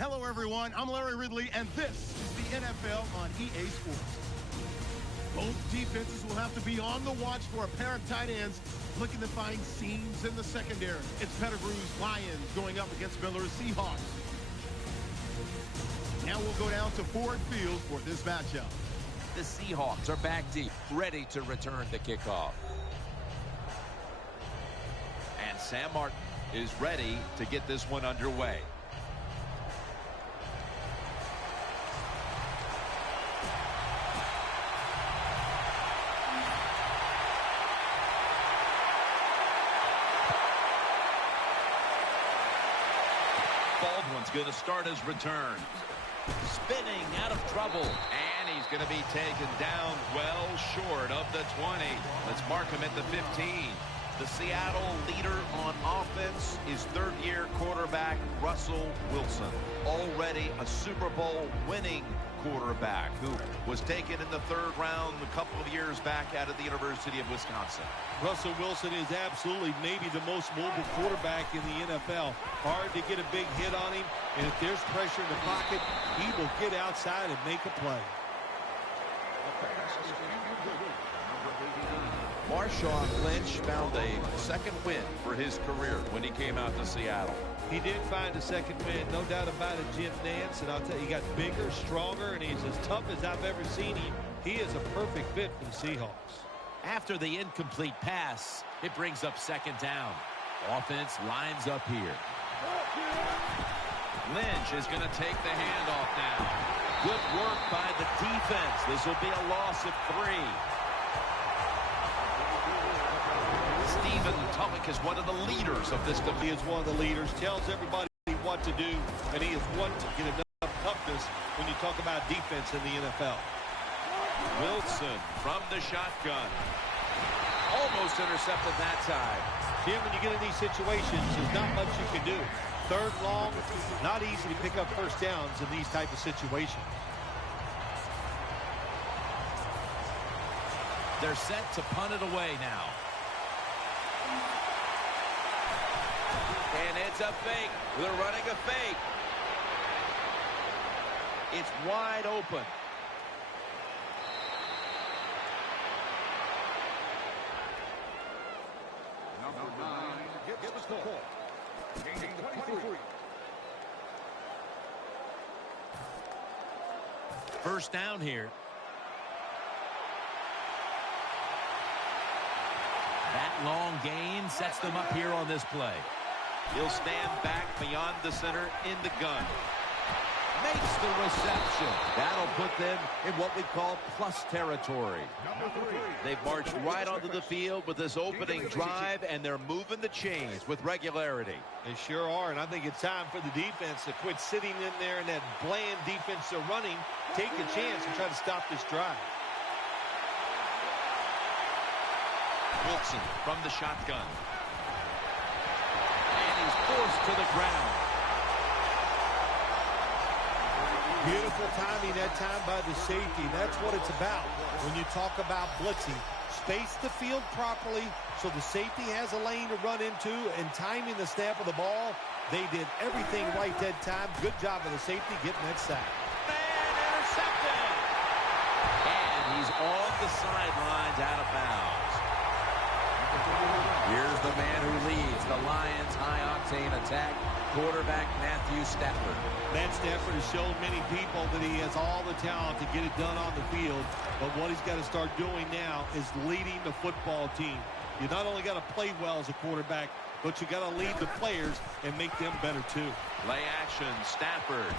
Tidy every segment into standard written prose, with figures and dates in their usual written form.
Hello, everyone. I'm Larry Ridley, and this is the NFL on EA Sports. Both defenses will have to be on the watch for a pair of tight ends looking to find seams in the secondary. It's Pettigrew's Lions going up against Miller's Seahawks. Now we'll go down to Ford Field for this matchup. The Seahawks are back deep, ready to return the kickoff. And Sam Martin is ready to get this one underway. Baldwin's going to start his return. Spinning out of trouble. And he's going to be taken down well short of the 20. Let's mark him at the 15. The Seattle leader on offense is third-year quarterback Russell Wilson. Already a Super Bowl winning quarterback who was taken in the third round a couple of years back out of the University of Wisconsin. Russell Wilson is absolutely maybe the most mobile quarterback in the NFL. Hard to get a big hit on him, and if there's pressure in the pocket, he will get outside and make a play. Marshawn Lynch found a second win for his career when he came out to Seattle. He did find a second win, no doubt about it, Jim Nance. And I'll tell you, he got bigger, stronger, and he's as tough as I've ever seen him. He is a perfect fit for the Seahawks. After the incomplete pass, it brings up second down. Offense lines up here. Lynch is going to take the handoff now. Good work by the defense. This will be a loss of 3. Stephen Tulloch is one of the leaders of this defense. He is one of the leaders, tells everybody what to do, and he is one to get enough toughness when you talk about defense in the NFL. Wilson from the shotgun. Almost intercepted that time. Jim, when you get in these situations, there's not much you can do. Third long, not easy to pick up first downs in these type of situations. They're set to punt it away now. And it's a fake. They're running a fake. It's wide open. Number 9 gets the ball. Gaining 23. First down here. That long gain sets them up here on this play. He'll stand back beyond the center in the gun. Makes the reception. That'll put them in what we call plus territory. Number 3. They've marched right onto the field with this opening drive, and they're moving the chains with regularity. They sure are, and I think it's time for the defense to quit sitting in there in that bland defense they're running, take a chance and try to stop this drive. Wilson from the shotgun. And he's forced to the ground. Beautiful timing that time by the safety. That's what it's about when you talk about blitzing. Space the field properly so the safety has a lane to run into, and timing the snap of the ball. They did everything right that time. Good job of the safety getting that sack. And intercepted. And he's on the sidelines out of bounds. Here's the man who leads the Lions' high-octane attack, quarterback Matthew Stafford. Matt Stafford has shown many people that he has all the talent to get it done on the field, but what he's got to start doing now is leading the football team. You not only got to play well as a quarterback, but you got to lead the players and make them better too. Play action, Stafford.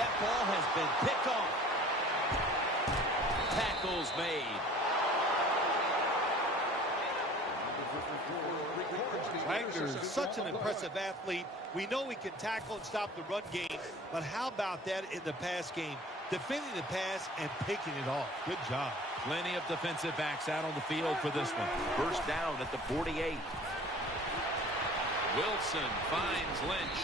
That ball has been picked off. Tackles made. Wagner is such an impressive athlete. We know he can tackle and stop the run game, but how about that in the pass game? Defending the pass and picking it off. Good job. Plenty of defensive backs out on the field for this one. First down at the 48. Wilson finds Lynch.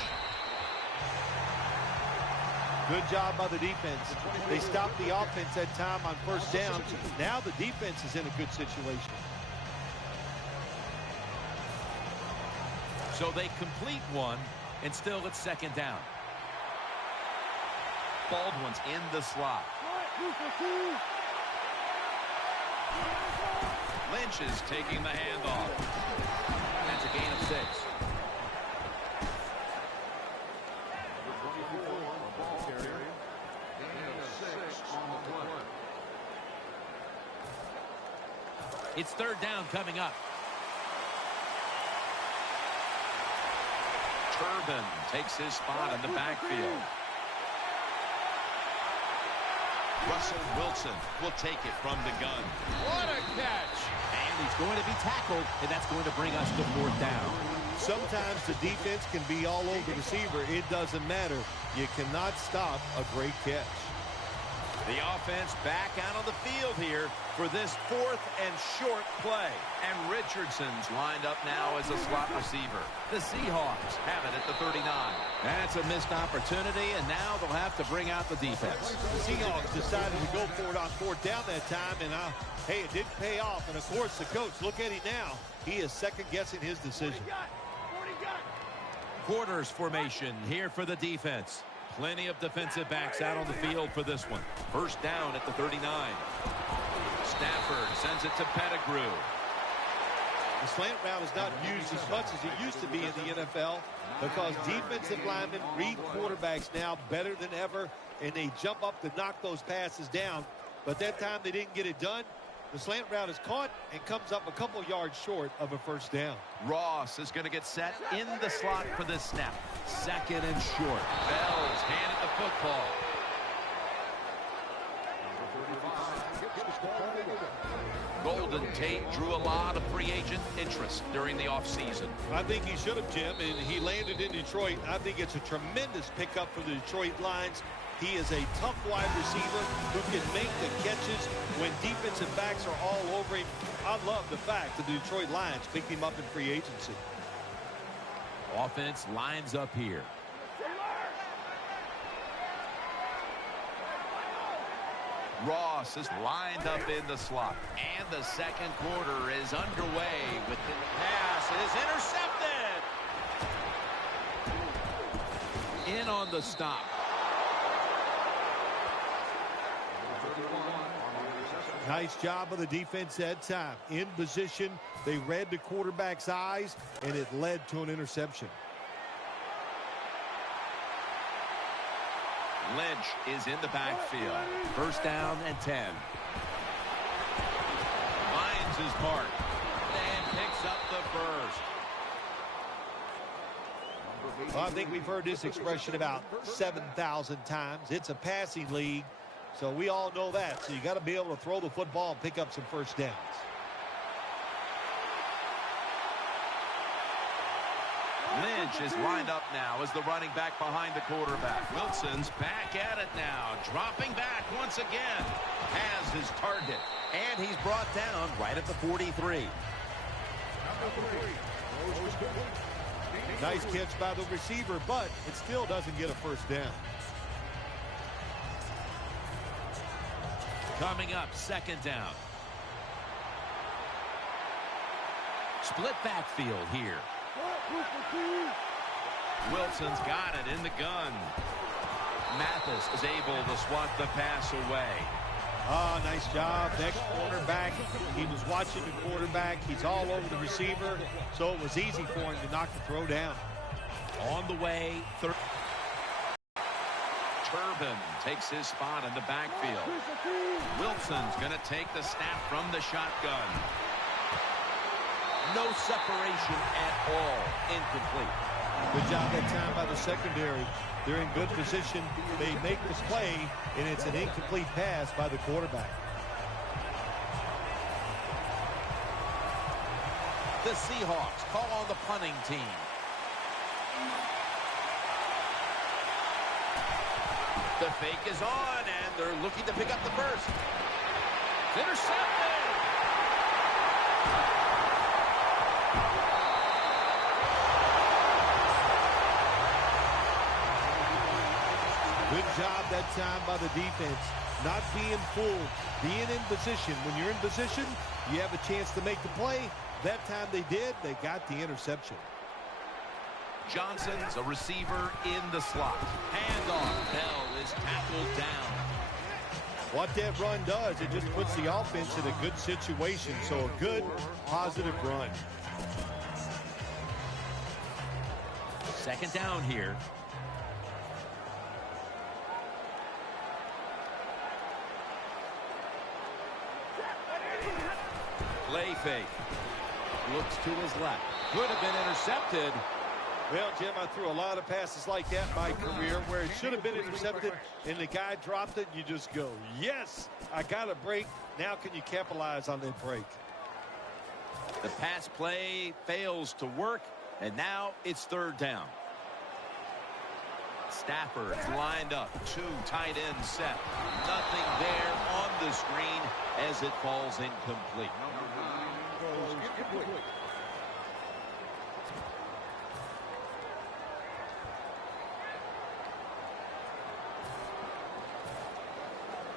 Good job by the defense. They stopped the offense that time on first down. Now the defense is in a good situation. So they complete one, and still it's second down. Baldwin's in the slot. Lynch is taking the handoff. That's a gain of 6. It's third down coming up. Turbin takes his spot in the backfield. Russell Wilson will take it from the gun. What a catch! And he's going to be tackled, and that's going to bring us to fourth down. Sometimes the defense can be all over the receiver. It doesn't matter. You cannot stop a great catch. The offense back out on the field here for this 4th and short play. And Richardson's lined up now as a slot receiver. The Seahawks have it at the 39. That's a missed opportunity, and now they'll have to bring out the defense. The Seahawks decided to go for it on fourth down that time, and hey, it didn't pay off. And, of course, the coach, look at him now. He is second-guessing his decision. Quarters formation here for the defense. Plenty of defensive backs out on the field for this one. First down at the 39. Stafford sends it to Pettigrew. The slant route is not used as much as it used to be in the NFL because defensive linemen read quarterbacks now better than ever, and they jump up to knock those passes down. But that time they didn't get it done. The slant route is caught and comes up a couple yards short of a first down. Ross is going to get set in the slot for this snap. Second and short. Bell's handed the football. Golden Tate drew a lot of free agent interest during the offseason. I think he should have, Jim, and he landed in Detroit. I think it's a tremendous pickup for the Detroit Lions. He is a tough wide receiver who can make the catches when defensive backs are all over him. I love the fact that the Detroit Lions picked him up in free agency. Offense lines up here. Ross is lined up in the slot. And the second quarter is underway with the pass is intercepted. In on the stop. Nice job of the defense that time. In position, they read the quarterback's eyes, and it led to an interception. Lynch is in the backfield. First down and 10. Finds his mark and picks up the first. Well, I think we've heard this expression about 7,000 times. It's a passing league, so we all know that. So you got to be able to throw the football and pick up some first downs. Lynch is lined up now as the running back behind the quarterback. Wilson's back at it now, dropping back once again. Has his target, and he's brought down right at the 43. Nice catch by the receiver, but it still doesn't get a first down. Coming up, second down. Split backfield here. Wilson's got it in the gun. Mathis is able to swat the pass away. Oh, nice job. Next cornerback. He was watching the quarterback. He's all over the receiver, so it was easy for him to knock the throw down. On the way, Turbin takes his spot in the backfield. Wilson's going to take the snap from the shotgun. No separation at all. Incomplete. Good job that time by the secondary. They're in good position. They make this play, and it's an incomplete pass by the quarterback. The Seahawks call on the punting team. The fake is on, and they're looking to pick up the first. It's intercepted! Good job that time by the defense. Not being fooled, being in position. When you're in position, you have a chance to make the play. That time they did. They got the interception. Johnson's a receiver in the slot. Handoff. Bell is tackled down. What that run does, it just puts the offense in a good situation. So a good, positive run. Second down here. Play fake. Looks to his left. Could have been intercepted. Well, Jim, I threw a lot of passes like that in my career where it should have been intercepted and the guy dropped it. You just go, yes, I got a break. Now can you capitalize on that break? The pass play fails to work, and now it's third down. Stafford's lined up. Two tight ends set. Nothing there on the screen as it falls incomplete.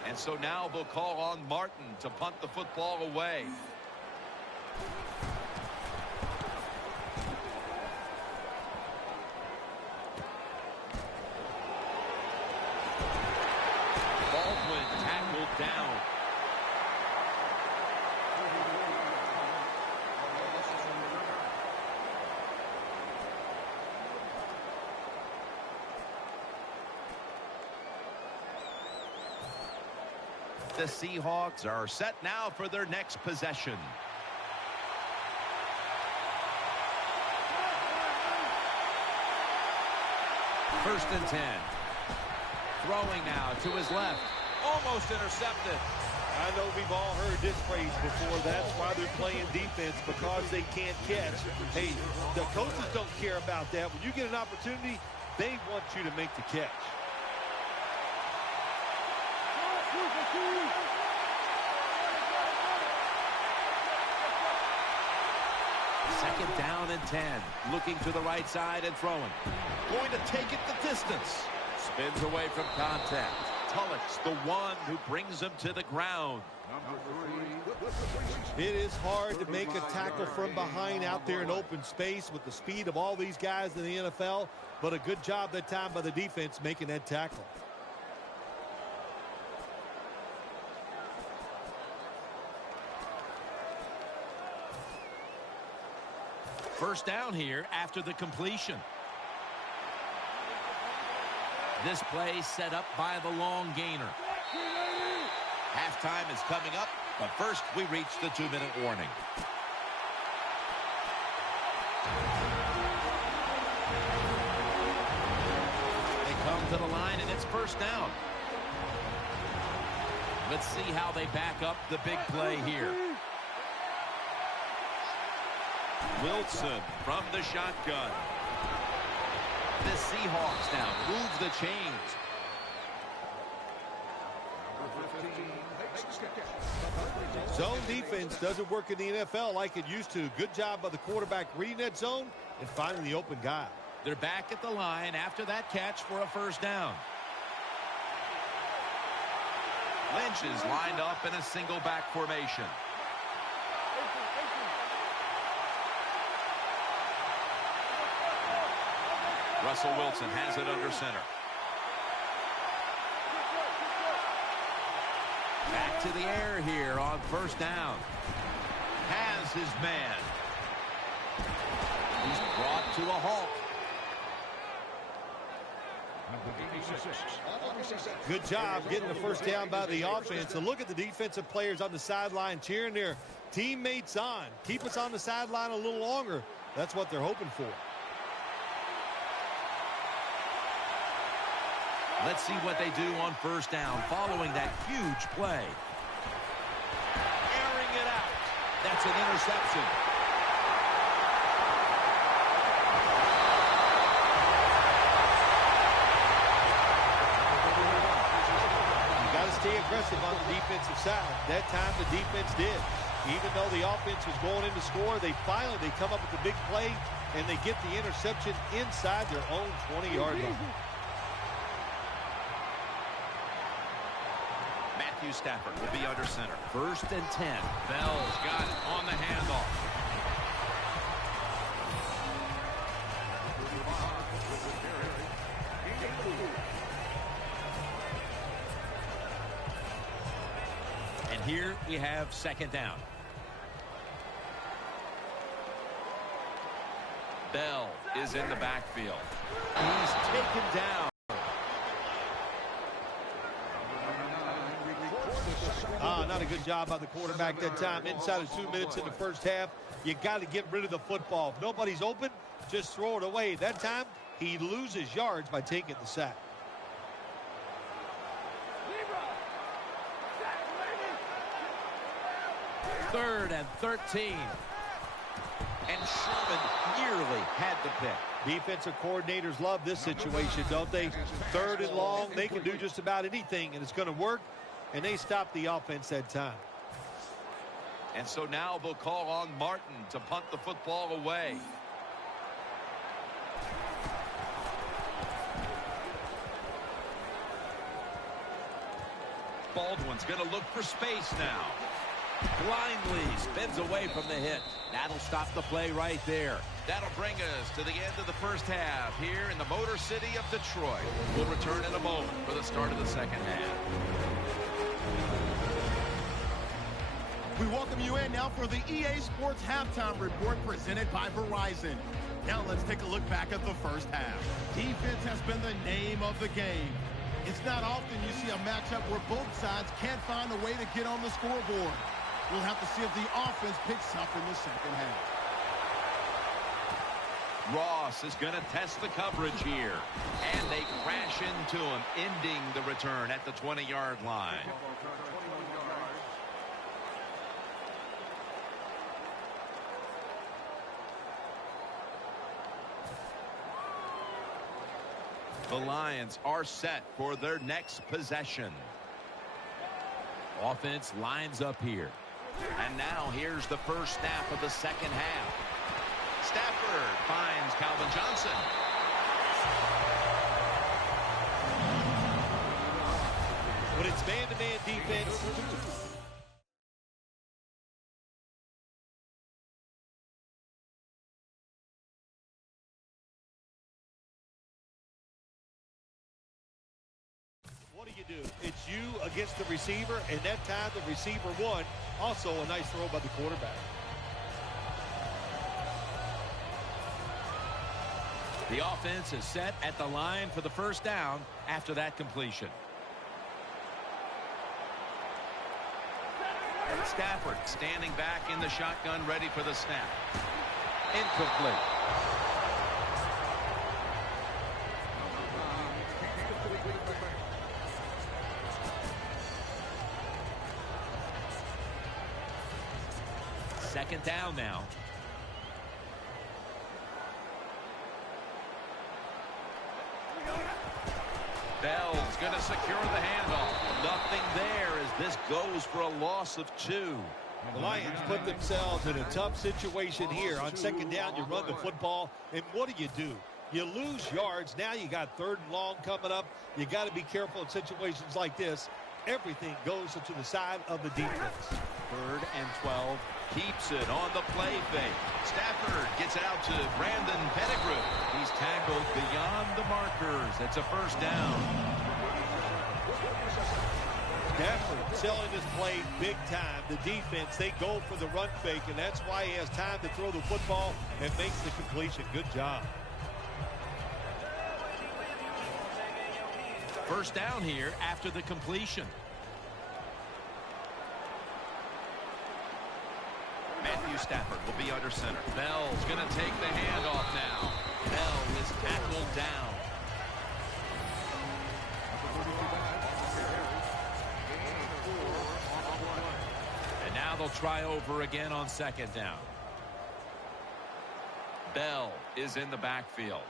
And so now they'll call on Martin to punt the football away. Baldwin tackled down. The Seahawks are set now for their next possession. First and 10. Throwing now to his left. Almost intercepted. I know we've all heard this phrase before. That's why they're playing defense, because they can't catch. Hey, the coaches don't care about that. When you get an opportunity, they want you to make the catch. Second down and 10. Looking to the right side and throwing. Going to take it the distance. Spins away from contact. Tulloch's the one who brings him to the ground. It is hard to make a tackle from behind out there in open space with the speed of all these guys in the NFL, but a good job that time by the defense making that tackle. First down here after the completion. This play set up by the long gainer. Halftime is coming up, but first we reach the 2-minute warning. They come to the line and it's first down. Let's see how they back up the big play here. Wilson from the shotgun. The Seahawks now move the chains. Zone defense doesn't work in the NFL like it used to. Good job by the quarterback reading that zone and finding the open guy. They're back at the line after that catch for a first down. Lynch is lined up in a single back formation. Russell Wilson has it under center. Back to the air here on first down. Has his man. He's brought to a halt. Good job getting the first down by the offense. And look at the defensive players on the sideline cheering their teammates on. Keep us on the sideline a little longer. That's what they're hoping for. Let's see what they do on first down following that huge play. Airing it out. That's an interception. You got to stay aggressive on the defensive side. That time the defense did. Even though the offense was going in to score, they come up with the big play and they get the interception inside their own 20-yard line. Matthew Stafford will be under center. First and 10. Bell's got it on the handoff. we have second down. Bell is in the backfield. He's taken down. Not a good job by the quarterback that time. Inside of 2 minutes in the first half, you got to get rid of the football. If nobody's open, just throw it away. That time, he loses yards by taking the sack. Third and 13. And Sherman nearly had the pick. Defensive coordinators love this situation, don't they? Third and long, they can do just about anything, and it's going to work, and they stop the offense that time. And so now they'll call on Martin to punt the football away. Baldwin's going to look for space now. Blindly spins away from the hit. That'll stop the play right there. That'll bring us to the end of the first half here in the Motor City of Detroit. We'll return in a moment for the start of the second half. We welcome you in now for the EA Sports Halftime Report presented by Verizon. Now let's take a look back at the first half. Defense has been the name of the game. It's not often you see a matchup where both sides can't find a way to get on the scoreboard. We'll have to see if the offense picks up in the second half. Ross is going to test the coverage here. And they crash into him, ending the return at the 20-yard line. The Lions are set for their next possession. Offense lines up here. And now here's the first snap of the second half. Stafford finds Calvin Johnson. When it's man-to-man defense, what do? It's you against the receiver, and that time the receiver won. Also a nice throw by the quarterback. The offense is set at the line for the first down after that completion. Stafford standing back in the shotgun, ready for the snap. Incomplete. Second down now. Bell's going to secure the handoff. Nothing there as this goes for a loss of 2. The Lions put themselves in a tough situation here. On second down, you run the football, and what do? You lose yards. Now you got third and long coming up. You got to be careful in situations like this. Everything goes to the side of the defense. Third and 12. Keeps it on the play fake. Stafford gets out to Brandon Pettigrew. He's tackled beyond the markers. It's a first down. Stafford selling this play big time. The defense, they go for the run fake, and that's why he has time to throw the football and makes the completion. Good job. First down here after the completion. Matthew Stafford will be under center. Bell's going to take the handoff now. Bell is tackled down. And now they'll try over again on second down. Bell is in the backfield.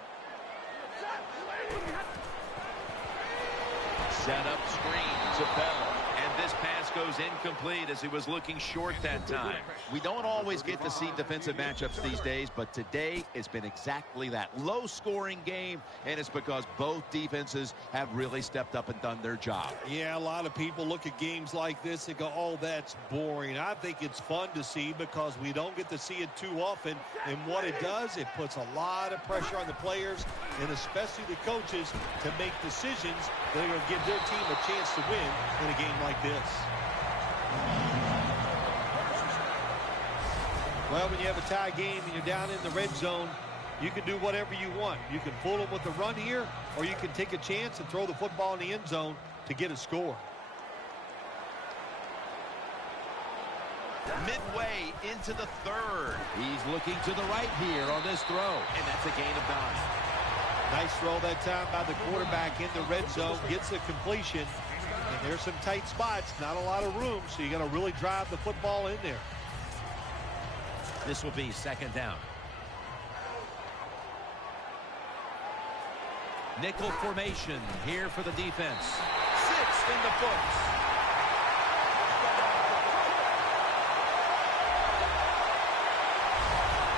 Set up screen to Bell. And this pass goes incomplete as he was looking short that time. We don't always get to see defensive matchups these days, but today it's been exactly that. Low-scoring game, and it's because both defenses have really stepped up and done their job. Yeah, a lot of people look at games like this and go, oh, that's boring. I think it's fun to see because we don't get to see it too often. And what it does, it puts a lot of pressure on the players and especially the coaches to make decisions that are going to give their team a chance to win in a game like this. Well, when you have a tie game and you're down in the red zone, you can do whatever you want. You can fool them with a run here, or you can take a chance and throw the football in the end zone to get a score. Midway into the third. He's looking to the right here on this throw, and that's a gain of 9. Nice throw that time by the quarterback in the red zone. Gets a completion, and there's some tight spots. Not a lot of room, so you got to really drive the football in there. This will be 2nd down. Nickel formation here for the defense. 6 in the books.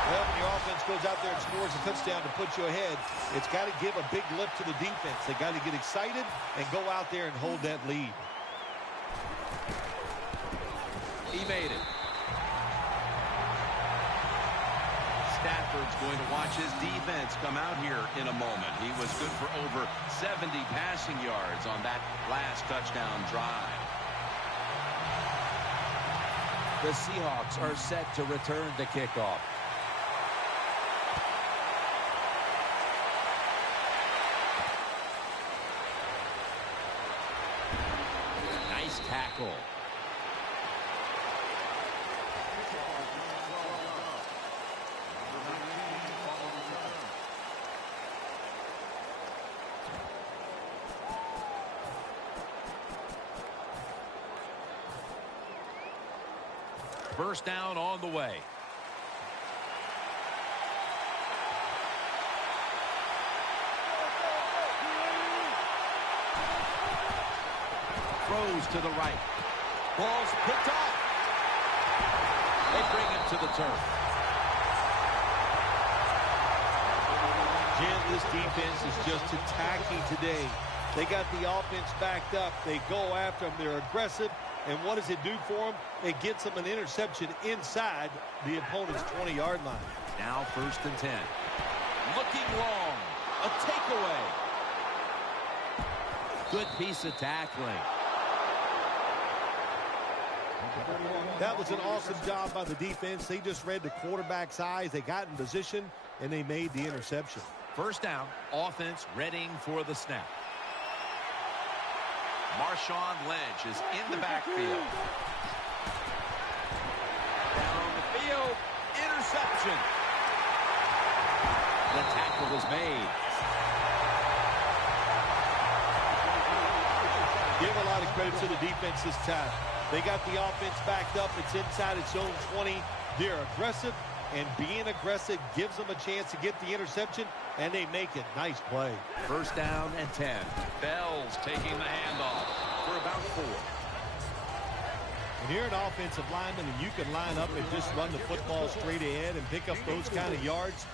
Well, when your offense goes out there and scores a touchdown to put you ahead, it's got to give a big lift to the defense. They got to get excited and go out there and hold that lead. He made it. Stafford's going to watch his defense come out here in a moment. He was good for over 70 passing yards on that last touchdown drive. The Seahawks are set to return the kickoff. Nice tackle. First down on the way. Throws to the right. Ball's picked off. They bring him to the turf. Jim, this defense is just attacking today. They got the offense backed up. They go after them. They're aggressive. And what does it do for them? It gets them an interception inside the opponent's 20-yard line. Now 1st and 10. Looking long. A takeaway. Good piece of tackling. That was an awesome job by the defense. They just read the quarterback's eyes. They got in position, and they made the interception. First down. Offense readying for the snap. Marshawn Lynch is in the backfield. Down the field. Interception. The tackle is made. Give a lot of credit to the defense this time. They got the offense backed up. It's inside its own 20. They're aggressive, and being aggressive gives them a chance to get the interception, and they make it. Nice play. First down and 10. Bell's taking the handoff for about 4. When you're an offensive lineman and you can line up and just run the football straight ahead and pick up those kind of yards,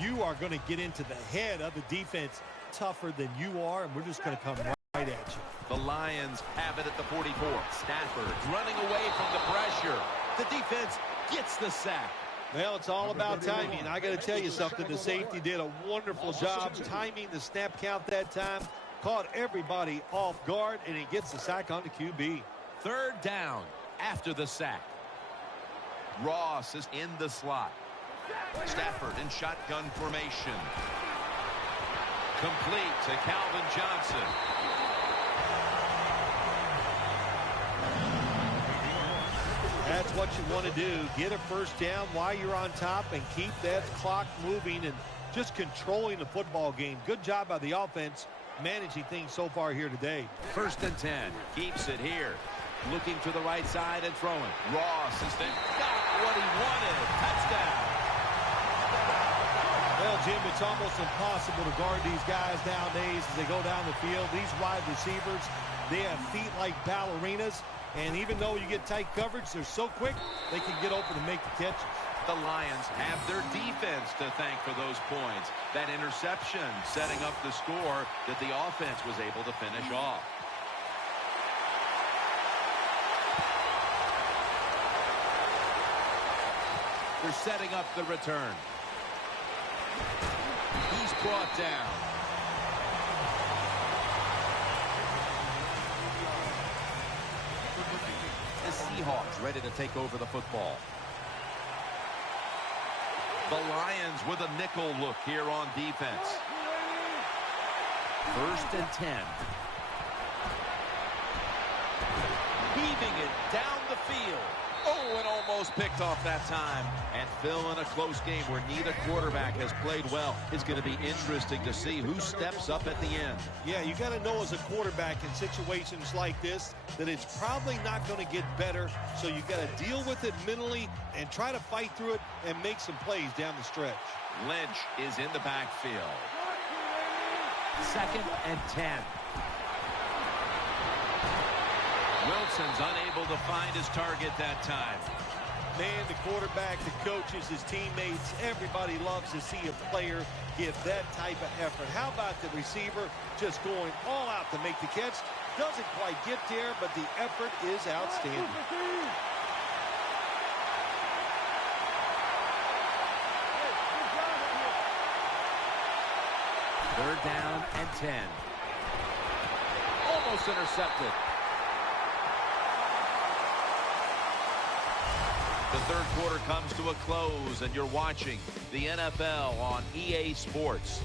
you are going to get into the head of the defense tougher than you are, and we're just going to come right at you. The Lions have it at the 44. Stafford running away from the pressure. The defense gets the sack. Well, it's all about timing. I got to tell you something. The safety did a wonderful job timing the snap count that time. Caught everybody off guard, and he gets the sack on the QB. 3rd down after the sack. Ross is in the slot. Stafford in shotgun formation. Complete to Calvin Johnson. That's what you want to do. Get a first down while you're on top and keep that clock moving and just controlling the football game. Good job by the offense managing things so far here today. 1st and 10. Keeps it here. Looking to the right side and throwing. Ross is there. Got what he wanted. Touchdown. Well, Jim, it's almost impossible to guard these guys nowadays as they go down the field. These wide receivers, they have feet like ballerinas. And even though you get tight coverage, they're so quick, they can get open and make the catches. The Lions have their defense to thank for those points. That interception setting up the score that the offense was able to finish off. They're setting up the return. He's brought down. The Seahawks ready to take over the football. The Lions with a nickel look here on defense. 1st and 10. Heaving it down the field. Oh, and almost picked off that time. And Phil, in a close game where neither quarterback has played well, it's going to be interesting to see who steps up at the end. Yeah, you got to know as a quarterback in situations like this that it's probably not going to get better. So you got to deal with it mentally and try to fight through it and make some plays down the stretch. Lynch is in the backfield. 2nd and 10. Wilson's unable to find his target that time. Man, the quarterback, the coaches, his teammates, everybody loves to see a player give that type of effort. How about the receiver just going all out to make the catch? Doesn't quite get there, but the effort is outstanding. Third down and 10. Almost intercepted. The third quarter comes to a close, and you're watching the NFL on EA Sports.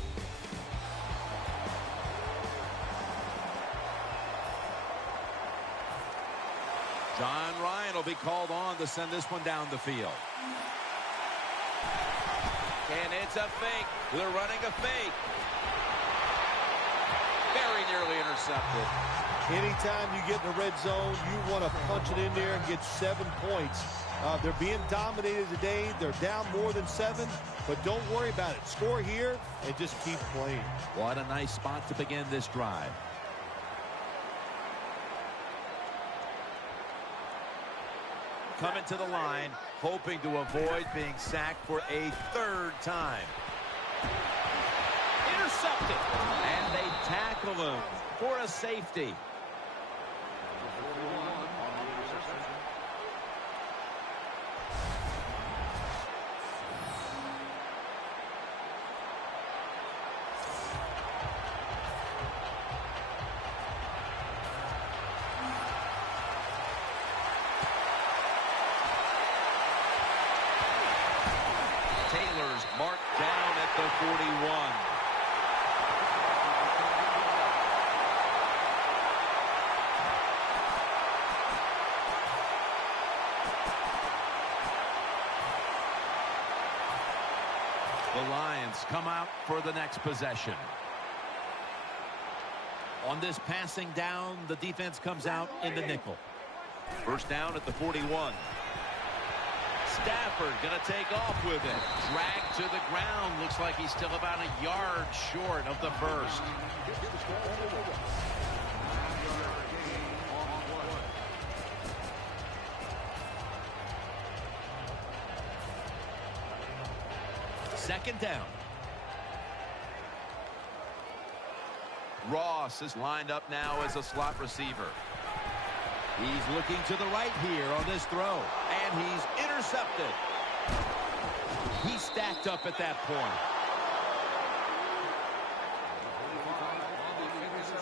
John Ryan will be called on to send this one down the field. And it's a fake. They're running a fake. Very nearly intercepted. Anytime you get in the red zone, you want to punch it in there and get 7 points. They're being dominated today. They're down more than 7, but don't worry about it. Score here and just keep playing. What a nice spot to begin this drive. Coming to the line, hoping to avoid being sacked for a 3rd time. Intercepted. And they tackle him for a safety. Taylor's marked down at the 41. The Lions come out for the next possession. On this passing down, the defense comes out in the nickel. 1st down at the 41. Stafford going to take off with it. Dragged to the ground. Looks like he's still about a yard short of the first. Second down. Ross is lined up now as a slot receiver. He's looking to the right here on this throw. And he's intercepted. He's stacked up at that point.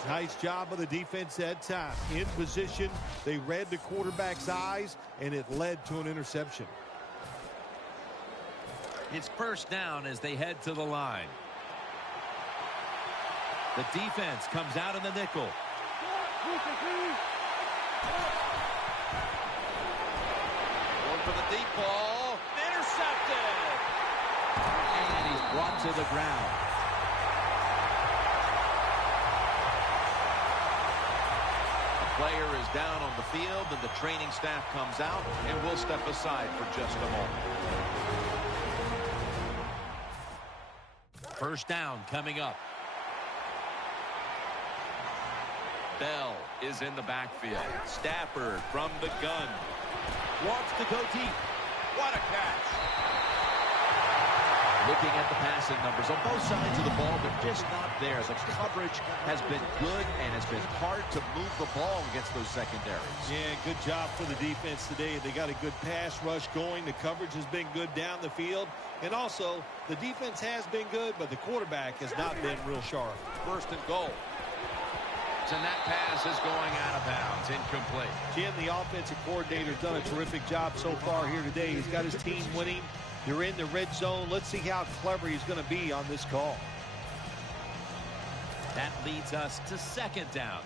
Nice job of the defense that time. In position, they read the quarterback's eyes, and it led to an interception. It's 1st down as they head to the line. The defense comes out in the nickel. Going for the deep ball. Intercepted. And he's brought to the ground. The player is down on the field, and the training staff comes out, and we'll step aside for just a moment. 1st down coming up. Bell is in the backfield. Stafford from the gun. Wants to go deep. What a catch. Looking at the passing numbers on both sides of the ball, they're just not there. The coverage has been good, and it's been hard to move the ball against those secondaries. Yeah, good job for the defense today. They got a good pass rush going. The coverage has been good down the field. And also, the defense has been good, but the quarterback has not been real sharp. 1st and goal. And that pass is going out of bounds. Incomplete. Jim, the offensive coordinator, has done a terrific job so far here today. He's got his team winning. You're in the red zone. Let's see how clever he's going to be on this call. That leads us to second down.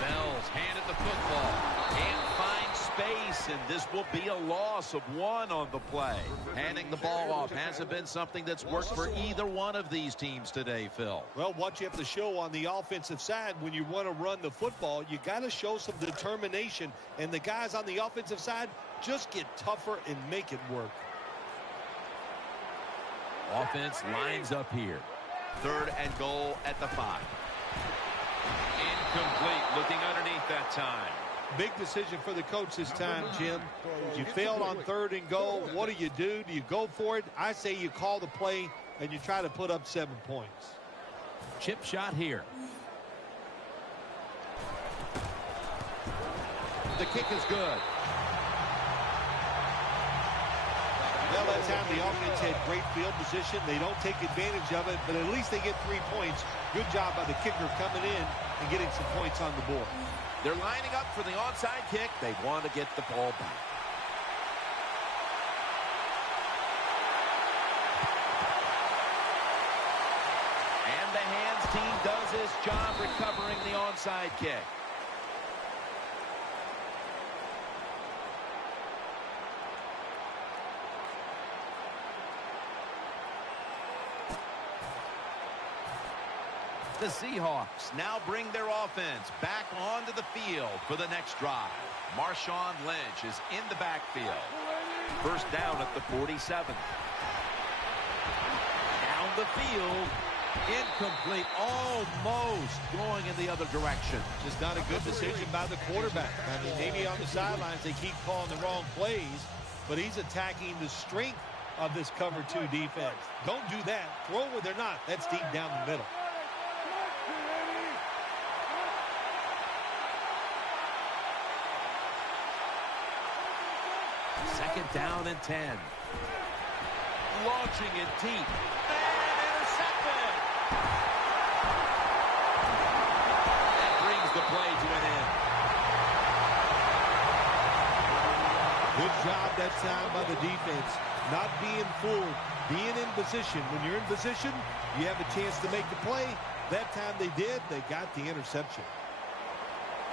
Bell's handed the football. Can't find space, and this will be a loss of 1 on the play. Handing the ball off hasn't been something that's worked for either one of these teams today, Phil. Well, what you have to show on the offensive side when you want to run the football, you got to show some determination, and the guys on the offensive side just get tougher and make it work. Offense lines up here. 3rd and goal at the 5. Incomplete, looking underneath that time. Big decision for the coach this time, Jim. You failed on 3rd and goal. What do? Do you go for it? I say you call the play and you try to put up 7 points. Chip shot here. The kick is good. Well, that time the offense had great field position. They don't take advantage of it, but at least they get 3 points. Good job by the kicker coming in and getting some points on the board. They're lining up for the onside kick. They want to get the ball back. And the hands team does its job recovering the onside kick. The Seahawks now bring their offense back onto the field for the next drive. Marshawn Lynch is in the backfield. First down at the 47. Down the field. Incomplete. Almost going in the other direction. Just not a good decision by the quarterback. I mean, maybe on the sidelines they keep calling the wrong plays, but he's attacking the strength of this cover 2 defense. Don't do that. Throw where they're not. That's deep down the middle. Second down and 10. Launching it deep. And intercepted. That brings the play to an end. Good job that time by the defense. Not being fooled. Being in position. When you're in position, you have a chance to make the play. That time they did. They got the interception.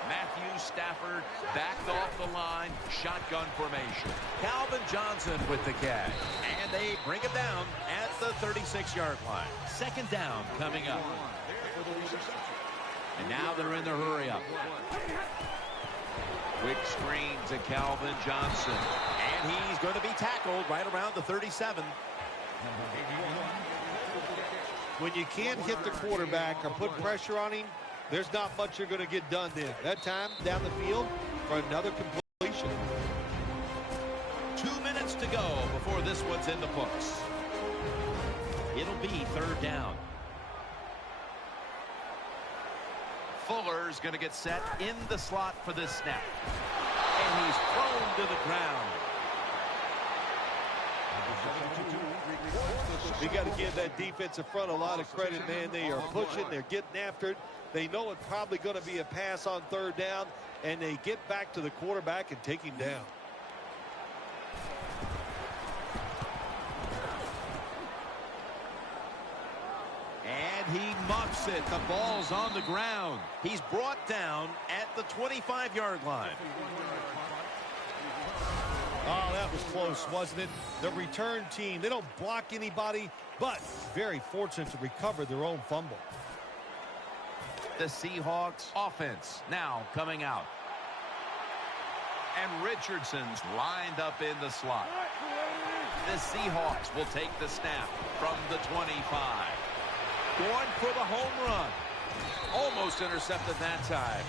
Matthew Stafford backed off the line. Shotgun formation. Calvin Johnson with the catch. And they bring it down at the 36-yard line. Second down coming up. And now they're in the hurry-up. Quick screen to Calvin Johnson. And he's going to be tackled right around the 37. When you can't hit the quarterback or put pressure on him, there's not much you're going to get done then. That time, down the field for another completion. 2 minutes to go before this one's in the books. It'll be 3rd down. Fuller's going to get set in the slot for this snap. And he's thrown to the ground. We got to give that defensive front a lot of credit, man. They are pushing. They're getting after it. They know it's probably going to be a pass on 3rd down, and they get back to the quarterback and take him down. And he muffs it. The ball's on the ground. He's brought down at the 25-yard line. Oh, that was close, wasn't it? The return team, they don't block anybody, but very fortunate to recover their own fumble. The Seahawks offense now coming out. And Richardson's lined up in the slot. The Seahawks will take the snap from the 25. Going for the home run. Almost intercepted that time.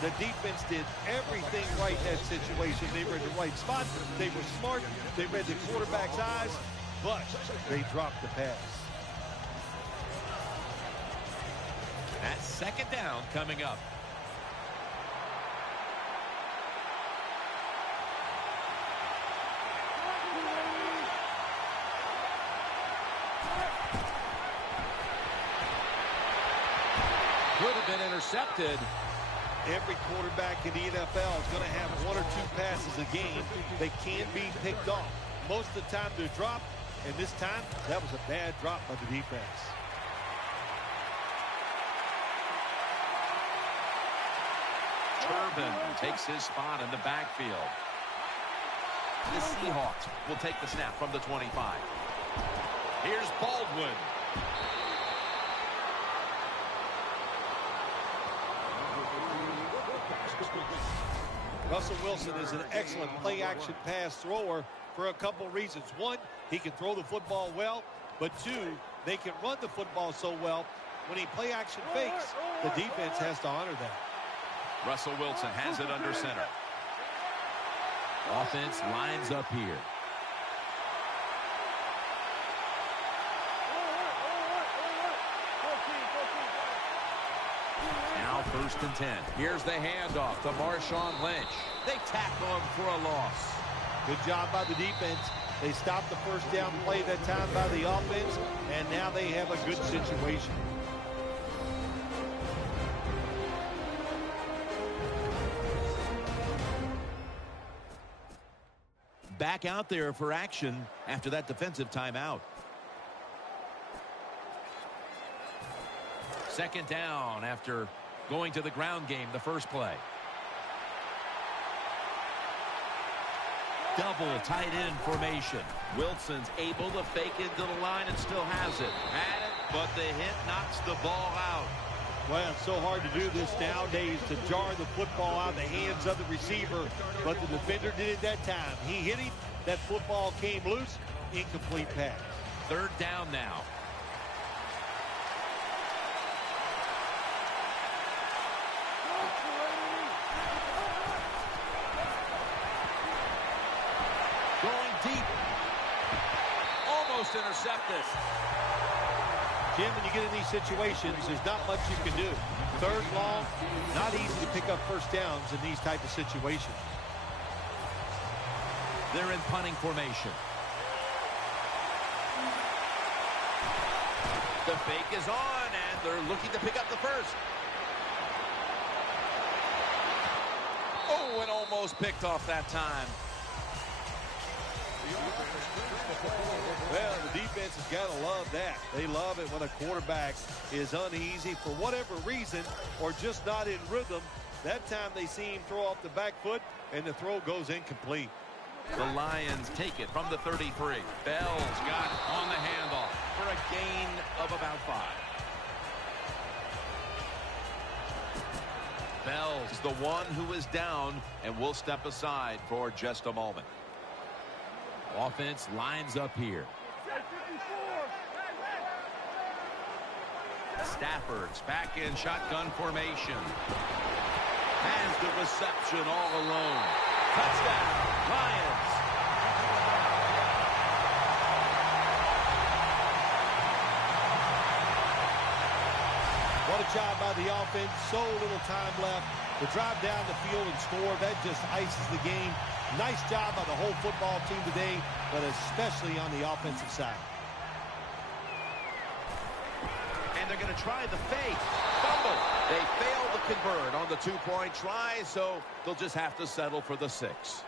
The defense did everything right in that situation. They were in the right spot. They were smart. They read the quarterback's eyes, but they dropped the pass. That's second down coming up. Could have been intercepted. Every quarterback in the NFL is going to have one or two passes a game that can be picked off. Most of the time they're dropped, and this time that was a bad drop by the defense. Turbin takes his spot in the backfield. The Seahawks will take the snap from the 25. Here's Baldwin. Russell Wilson is an excellent play-action pass thrower for a couple reasons. One, he can throw the football well, but two, they can run the football so well. When he play-action fakes, the defense has to honor that. Russell Wilson has it under center. Offense lines up here. Now 1st and 10. Here's the handoff to Marshawn Lynch. They tackle him for a loss. Good job by the defense. They stopped the first down play that time by the offense, and now they have a good situation. Back out there for action after that defensive timeout. 2nd down after going to the ground game the first play. Double tight end formation. Wilson's able to fake into the line and still has it. Had it, but the hit knocks the ball out. Well, it's so hard to do this nowadays, to jar the football out of the hands of the receiver, but the defender did it that time. He hit him, that football came loose, incomplete pass. 3rd down now. Going deep. Almost intercepted. Jim, when you get in these situations, there's not much you can do. 3rd long, not easy to pick up first downs in these type of situations. They're in punting formation. The fake is on, and they're looking to pick up the first. Oh, and almost picked off that time. Well, the defense has got to love that. They love it when a quarterback is uneasy for whatever reason or just not in rhythm. That time they see him throw off the back foot, and the throw goes incomplete. The Lions take it from the 33. Bell's got it on the handoff for a gain of about 5. Bell's the one who is down and will step aside for just a moment. Offense lines up here. Stafford's back in shotgun formation. Has the reception all alone. Touchdown, Lions. What a job by the offense. So little time left to drive down the field and score. That just ices the game. Nice job by the whole football team today, but especially on the offensive side. And they're going to try the fake. Fumble. They fail to convert on the 2-point try, so they'll just have to settle for the 6.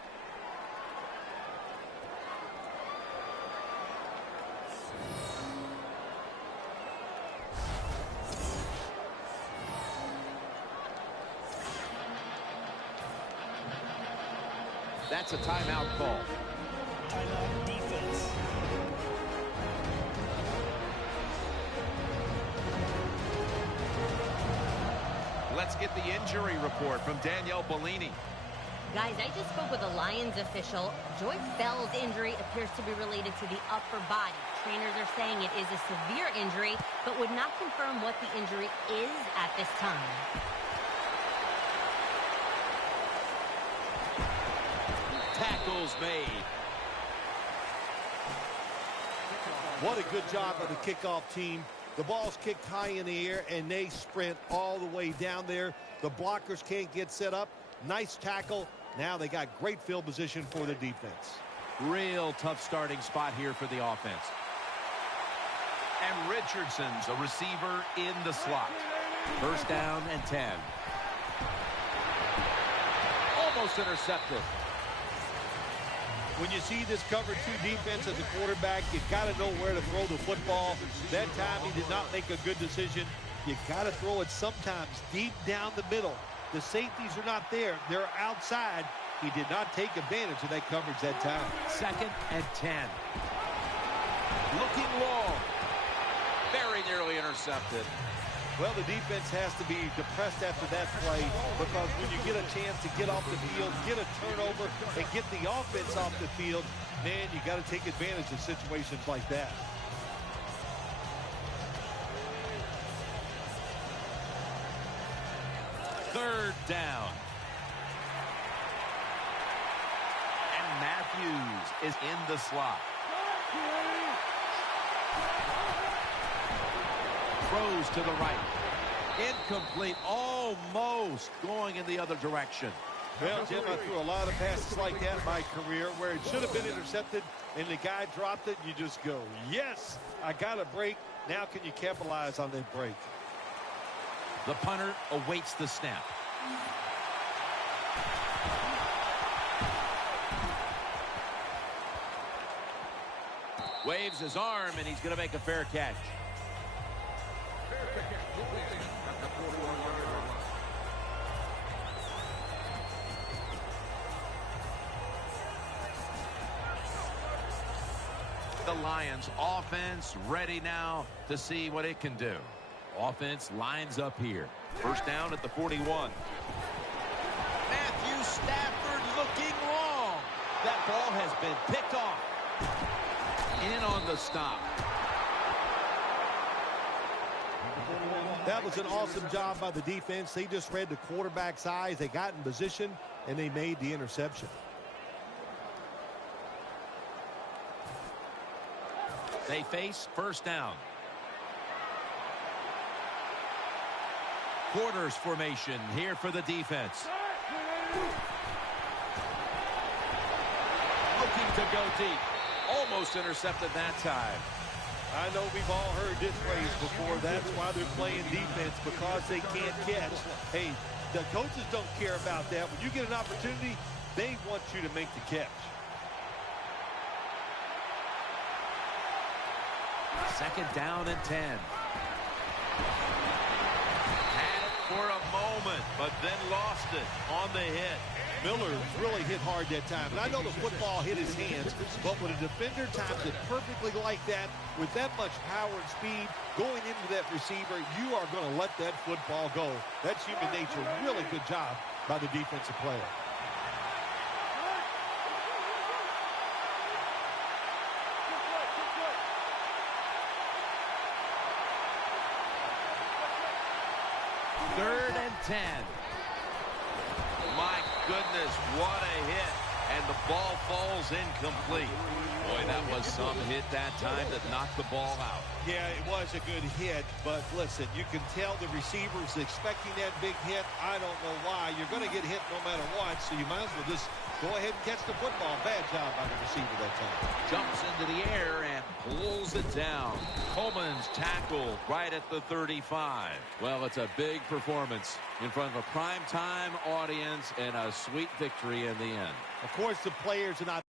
That's a timeout call. Timeout defense. Let's get the injury report from Danielle Bellini. Guys, I just spoke with a Lions official. Joy Bell's injury appears to be related to the upper body. Trainers are saying it is a severe injury, but would not confirm what the injury is at this time. Tackles made. What a good job by the kickoff team. The ball's kicked high in the air, and they sprint all the way down there. The blockers can't get set up. Nice tackle. Now they got great field position for the defense. Real tough starting spot here for the offense. And Richardson's a receiver in the slot. 1st down and 10. Almost intercepted. When you see this cover two defense as a quarterback, you got to know where to throw the football. That time he did not make a good decision. You got to throw it sometimes deep down the middle. The safeties are not there. They're outside. He did not take advantage of that coverage that time. 2nd and 10. Looking long. Very nearly intercepted. Well, the defense has to be depressed after that play because when you get a chance to get off the field, get a turnover, and get the offense off the field, man, you got to take advantage of situations like that. Third down. And Matthews is in the slot. Throws to the right. Incomplete. Almost going in the other direction. Well, Jim, I threw a lot of passes like that in my career where it should have been intercepted and the guy dropped it. You just go, yes, I got a break. Now can you capitalize on that break? The punter awaits the snap. Waves his arm, and he's going to make a fair catch. The Lions offense ready now to see what it can do. Offense lines up here. First down at the 41. Matthew Stafford looking long. That ball has been picked off. In on the stop. That was an awesome job by the defense. They just read the quarterback's eyes. They got in position, and they made the interception. They face first down. Quarters formation here for the defense. Looking to go deep. Almost intercepted that time. I know we've all heard this phrase before. That's why they're playing defense, because they can't catch. Hey, the coaches don't care about that. When you get an opportunity, they want you to make the catch. 2nd down and 10. Had it for a moment, but then lost it on the hit. Miller really hit hard that time. And I know the football hit his hands, but when a defender times it perfectly like that, with that much power and speed going into that receiver, you are going to let that football go. That's human nature. Really good job by the defensive player. Third and 10. My goodness, what a hit. And the ball falls incomplete. Boy, that was some hit that time that knocked the ball out. Yeah, it was a good hit, but listen, you can tell the receiver's expecting that big hit. I don't know why. You're going to get hit no matter what, so you might as well just go ahead and catch the football. Bad job by the receiver that time. Jumps into the air and pulls it down. Coleman's tackle right at the 35. Well, it's a big performance in front of a primetime audience and a sweet victory in the end. Of course, the players are not